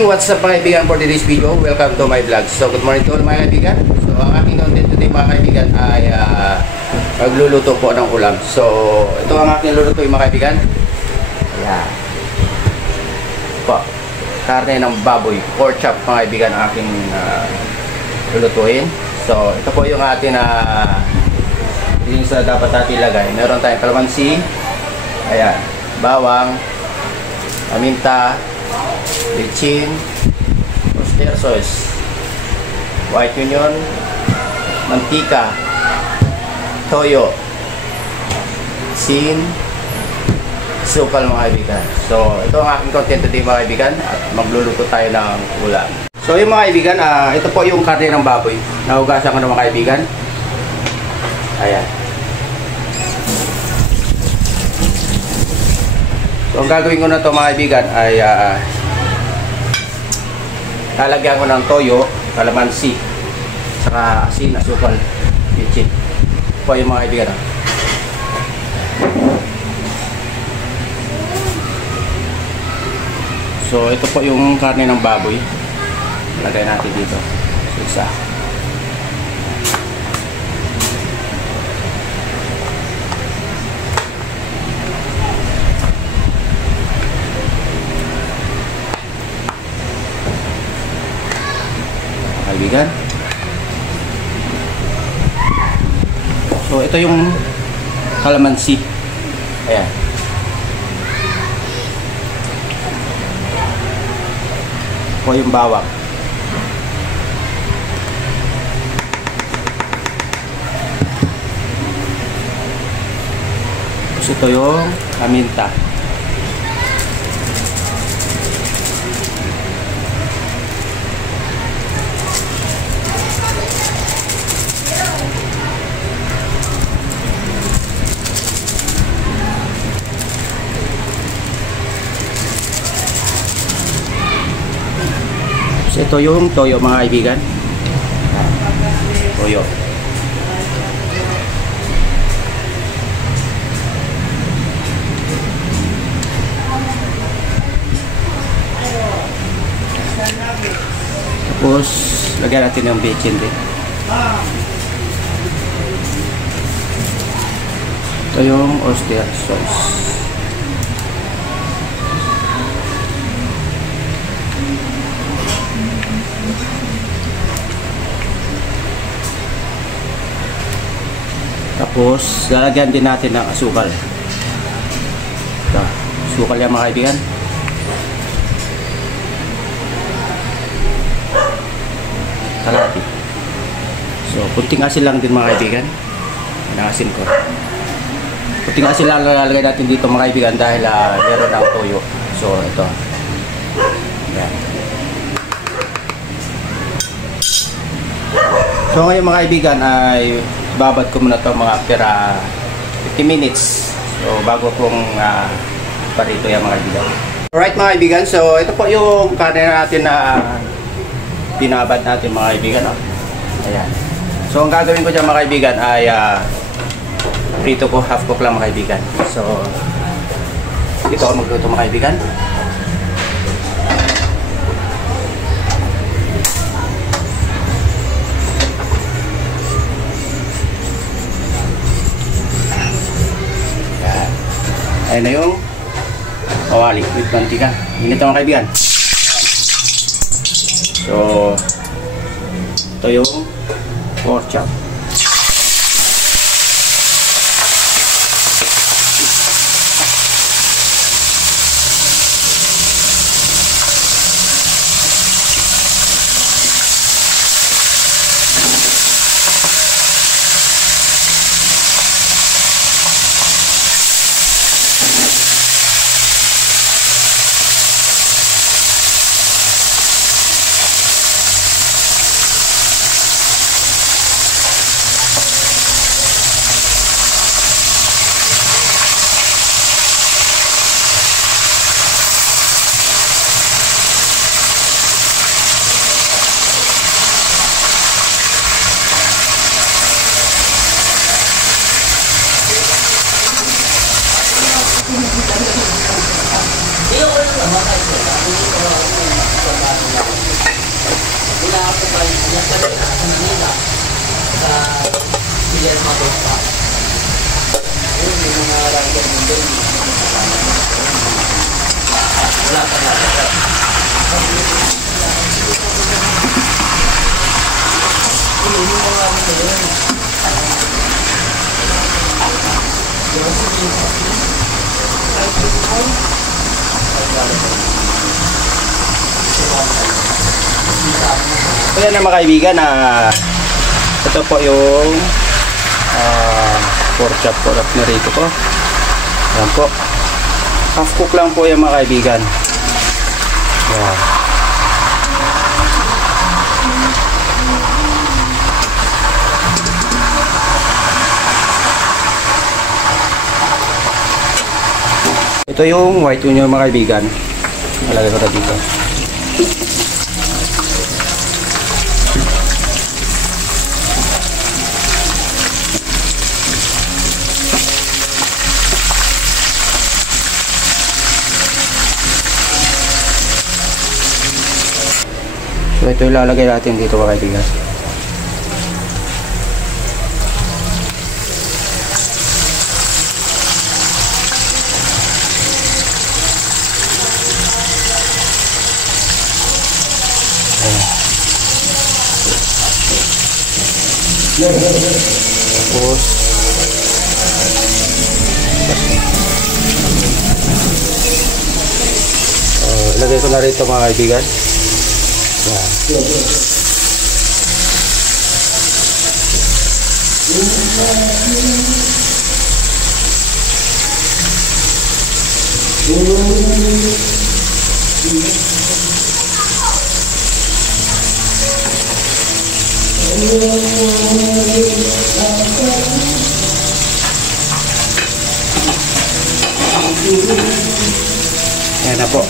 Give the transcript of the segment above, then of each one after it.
Hey, what's up mga kaibigan for today's video? Welcome to my vlog. So, good morning to all mga kaibigan. So, ang aking content today mga kaibigan ay magluluto po ng ulam. So, ito ang aking lulutuin mga kaibigan. Ayan. Po, karne ng baboy, pork chop mga kaibigan ang aking lulutuin. So, ito po yung ating yung sa dapat natin ilagay. Meron tayong kalamansi, ayan, bawang, paminta, litsin, oyster sauce, white onion, mantika, toyo, sin, sukal mga kaibigan. So ito ang aking content today mga kaibigan at magluluto tayo ng ulam. So yung mga kaibigan, ito po yung karne ng baboy. Nahugasan ko ng mga kaibigan. Ayan. So ang gagawin ko na ito mga kaibigan ay lalagyan ko ng toyo, kalamansi, saka asin, asukal, litsin. Po yung mga kaibigan. So ito po yung karne ng baboy. Lagay natin dito. Isa. Kaibigan. So ito yung kalamansi. Ayan. O yung bawang. Tapos ito yung paminta. Ito yung toyo mga kaibigan. Toyo. Tapos lagyan natin yung bechin din. Ito yung oyster sauce. Tapos, lalagyan din natin ng asukal. Ito, asukal yan mga kaibigan. Kalahati. So, kunting asin lang din mga kaibigan. Inasin ko. Kunting asin lang lalagay natin dito mga kaibigan dahil meron ng toyo. So, ito. Yan. So, ngayon mga kaibigan ay babad ko muna ito mga after 50 minutes. So bago kong parito yan mga kaibigan. Alright mga kaibigan, so ito po yung karne natin na binabad natin mga kaibigan. Ayan. So ang gagawin ko dyan mga kaibigan ay prito ko, half cook lang mga kaibigan. So ito ako magluto mga kaibigan. Ayan na yung kawali with mantika. Init mga kaibigan. So, ito yung pork chop. Ayan na mga kaibigan, ito po yung pork chop po na pinarito ko. Ayan po, half cook lang po yan mga kaibigan. Ayan. Ito yung white onion mga kaibigan. Nalagay ko na dito. So ito yung lalagay natin dito mga kaibigan. Tapos ilagay ko na rito mga kaibigan. Yan. Ayan na po.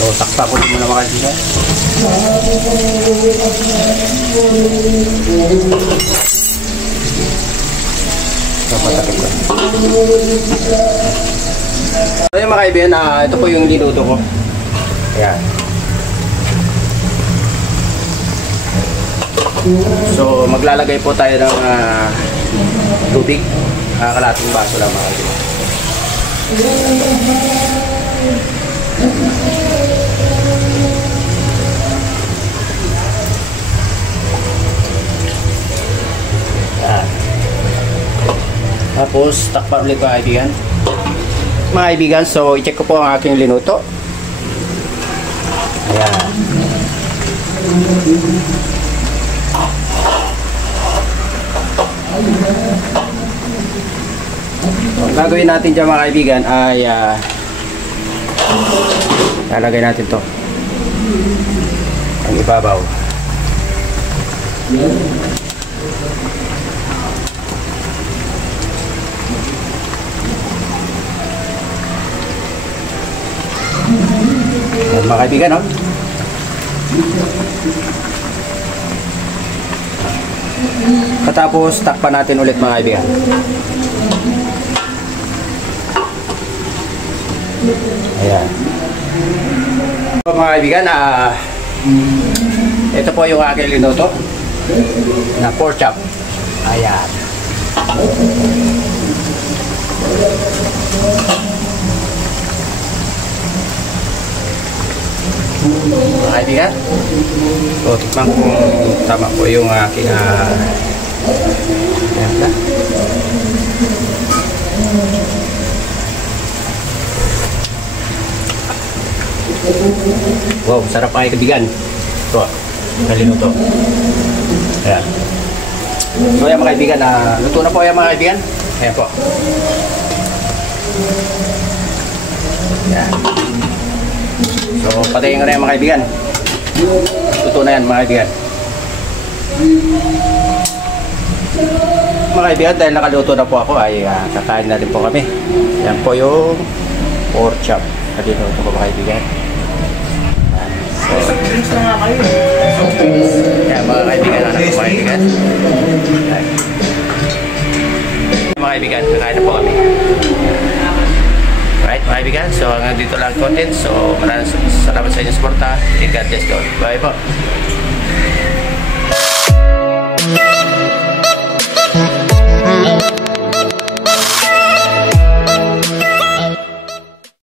So, takpa ko din muna mga kaibigan. So, patakip ko. So, yung mga kaibigan, ito po yung niluto ko. Ayan. So, maglalagay po tayo ng tubig. Kalating baso lang mga kaibigan. Tapos takpan ulit mga kaibigan. Mga kaibigan, so i-check ko po ang aking linuto. Ayan. Ang gagawin natin dyan mga kaibigan ay lalagay natin to ang ibabaw. Ayan mga kaibigan, no? Katapos takpan natin ulit mga kaibigan. Ayan. So, mga kaibigan, ito po yung aking linuto na pork chop. Ayan. Mga kaibigan, so tikman kung tama po yung aking ayan na. Wow, sarap mga kaibigan. Ito, nalinuto. Ayan. So yan mga kaibigan, luto na po yan mga kaibigan. Ayan po. Ayan. So patayin ko na yan mga kaibigan. Luto na yan mga kaibigan. Mga kaibigan, dahil nakaluto na po ako ay kakain na rin po kami. Yan po yung pork chop. Nalinuto ko mga kaibigan. Yan mga kaibigan, anak ko mga kaibigan. Mga kaibigan, kakain na po kami. Right, mga kaibigan. So hanggang dito lang content. So maraming salamat sa inyong suporta. God bless you all. Bye po.